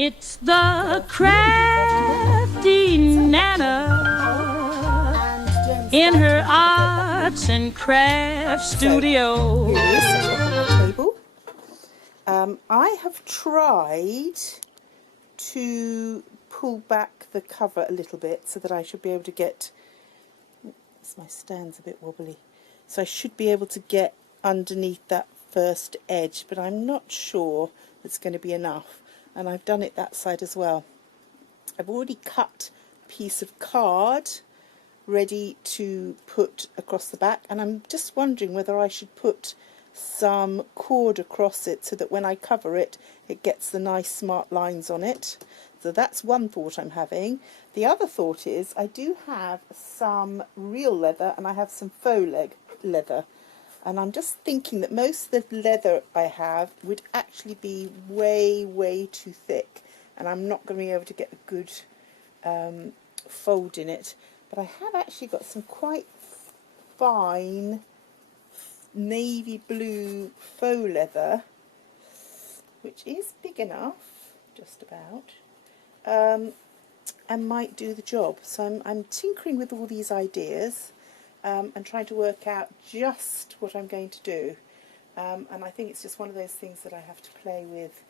It's the crafty Nana in her arts and crafts studio. Here it is, set up on my table. I have tried to pull back the cover a little bit so that I should be able to get, my stand's a bit wobbly, so I should be able to get underneath that first edge, but I'm not sure it's going to be enough, and I've done it that side as well. I've already cut a piece of card ready to put across the back, and I'm just wondering whether I should put some cord across it so that when I cover it, it gets the nice smart lines on it. So that's one thought I'm having. The other thought is I do have some real leather and I have some faux leather, and I'm just thinking that most of the leather I have would actually be way too thick, and I'm not going to be able to get a good fold in it. But I have actually got some quite fine navy blue faux leather, which is big enough, just about, and might do the job. So I'm tinkering with all these ideas and trying to work out just what I'm going to do. And I think it's just one of those things that I have to play with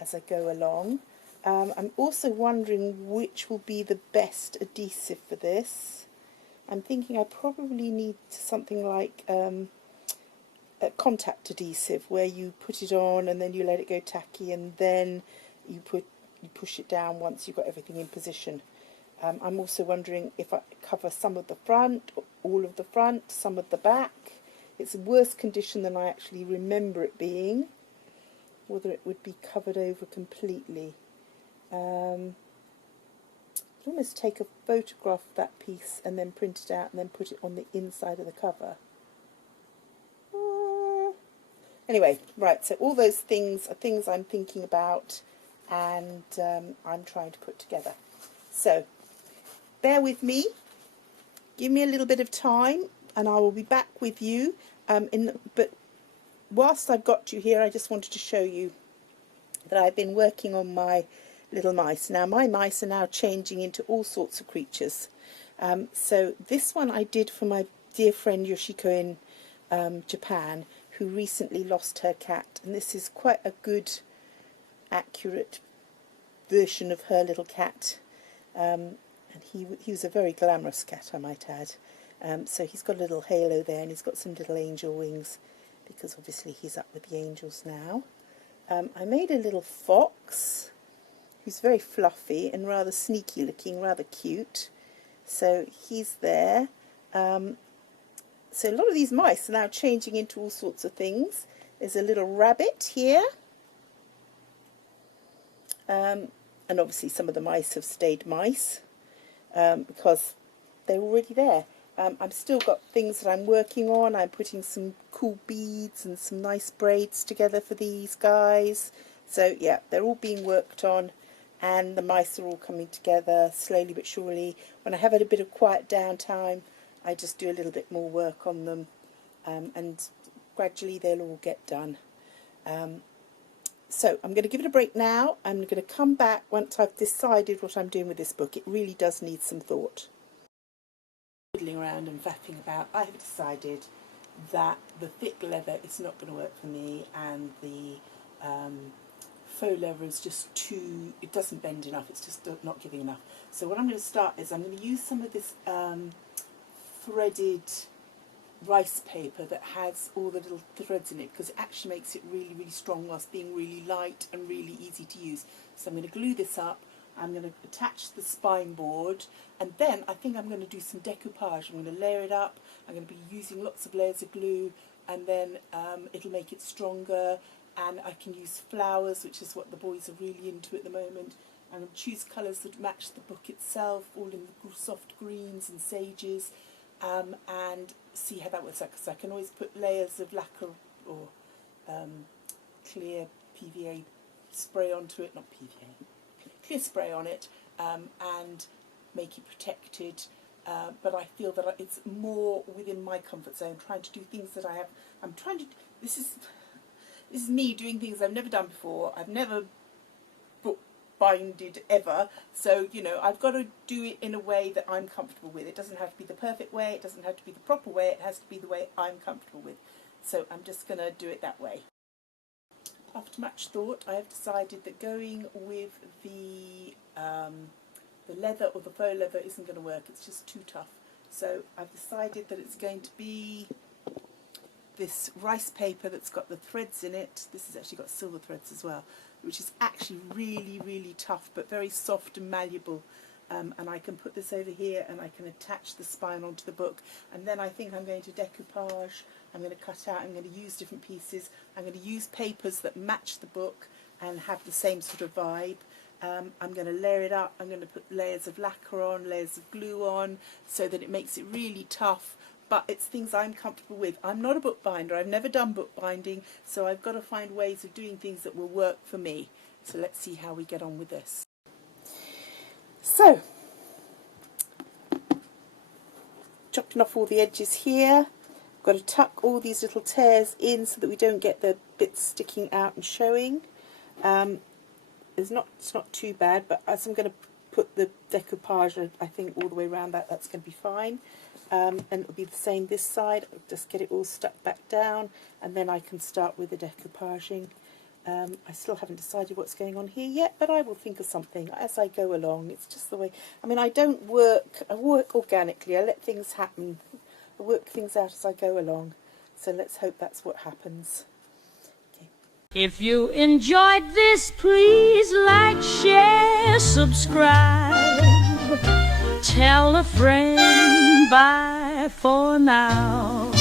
as I go along. I'm also wondering which will be the best adhesive for this. I'm thinking I probably need something like a contact adhesive, where you put it on and then you let it go tacky, and then you push it down once you've got everything in position. I'm also wondering if I cover some of the front, all of the front, some of the back. It's worse condition than I actually remember it being. Whether it would be covered over completely. I'd almost take a photograph of that piece and then print it out and then put it on the inside of the cover. Anyway, right, so all those things are things I'm thinking about and I'm trying to put together. So, bear with me, give me a little bit of time and I will be back with you. But whilst I've got you here, I just wanted to show you that I've been working on my little mice. Now my mice are now changing into all sorts of creatures. So this one I did for my dear friend Yoshiko in Japan, who recently lost her cat, and this is quite a good accurate version of her little cat, and he was a very glamorous cat, I might add. So he's got a little halo there and he's got some little angel wings because obviously he's up with the angels now. I made a little fox who's very fluffy and rather sneaky looking, rather cute. So he's there. So a lot of these mice are now changing into all sorts of things. There's a little rabbit here. And obviously some of the mice have stayed mice because they're already there. I've still got things that I'm working on. I'm putting some cool beads and some nice braids together for these guys. So yeah, they're all being worked on. And the mice are all coming together slowly but surely. When I have a bit of quiet downtime, I just do a little bit more work on them, and gradually they'll all get done. So I'm going to give it a break now. I'm going to come back once I've decided what I'm doing with this book. It really does need some thought. Fiddling around and faffing about, I have decided that the thick leather is not going to work for me, and the faux leather is just too, it doesn't bend enough, it's just not giving enough. So what I'm going to start is I'm going to use some of this threaded rice paper that has all the little threads in it, because it actually makes it really strong whilst being really light and really easy to use. So I'm going to glue this up, I'm going to attach the spine board, and then I think I'm going to do some decoupage. I'm going to layer it up, I'm going to be using lots of layers of glue, and then it'll make it stronger. And I can use flowers, which is what the boys are really into at the moment. I'm going to choose colours that match the book itself, all in the soft greens and sages, and see how that works out, because I can always put layers of lacquer or clear PVA spray onto it, not PVA, clear spray on it, and make it protected. But I feel that it's more within my comfort zone, trying to do things that I have. I'm trying to, this is me doing things I've never done before. I've never binded ever. So, you know, I've got to do it in a way that I'm comfortable with. It doesn't have to be the perfect way, it doesn't have to be the proper way, it has to be the way I'm comfortable with. So I'm just going to do it that way. After much thought, I have decided that going with the leather or the faux leather isn't going to work. It's just too tough. So I've decided that it's going to be this rice paper that's got the threads in it. This has actually got silver threads as well, which is actually really, really tough, but very soft and malleable. And I can put this over here and I can attach the spine onto the book. And then I think I'm going to decoupage. I'm going to cut out, I'm going to use different pieces. I'm going to use papers that match the book and have the same sort of vibe. I'm going to layer it up. I'm going to put layers of lacquer on, layers of glue on, so that it makes it really tough. But it's things I'm comfortable with. I'm not a bookbinder. I've never done bookbinding, so I've got to find ways of doing things that will work for me. So let's see how we get on with this. So, chopping off all the edges here. I've got to tuck all these little tears in so that we don't get the bits sticking out and showing. It's not too bad, but as I'm going to put the decoupage, I think, all the way around that's going to be fine. And it'll be the same this side. I'll just get it all stuck back down, and then I can start with the decoupaging. I still haven't decided what's going on here yet, but I will think of something as I go along. It's just the way. I mean, I work organically. I let things happen. I work things out as I go along. So let's hope that's what happens. Okay. If you enjoyed this, please like, share, subscribe. Tell a friend. Bye for now.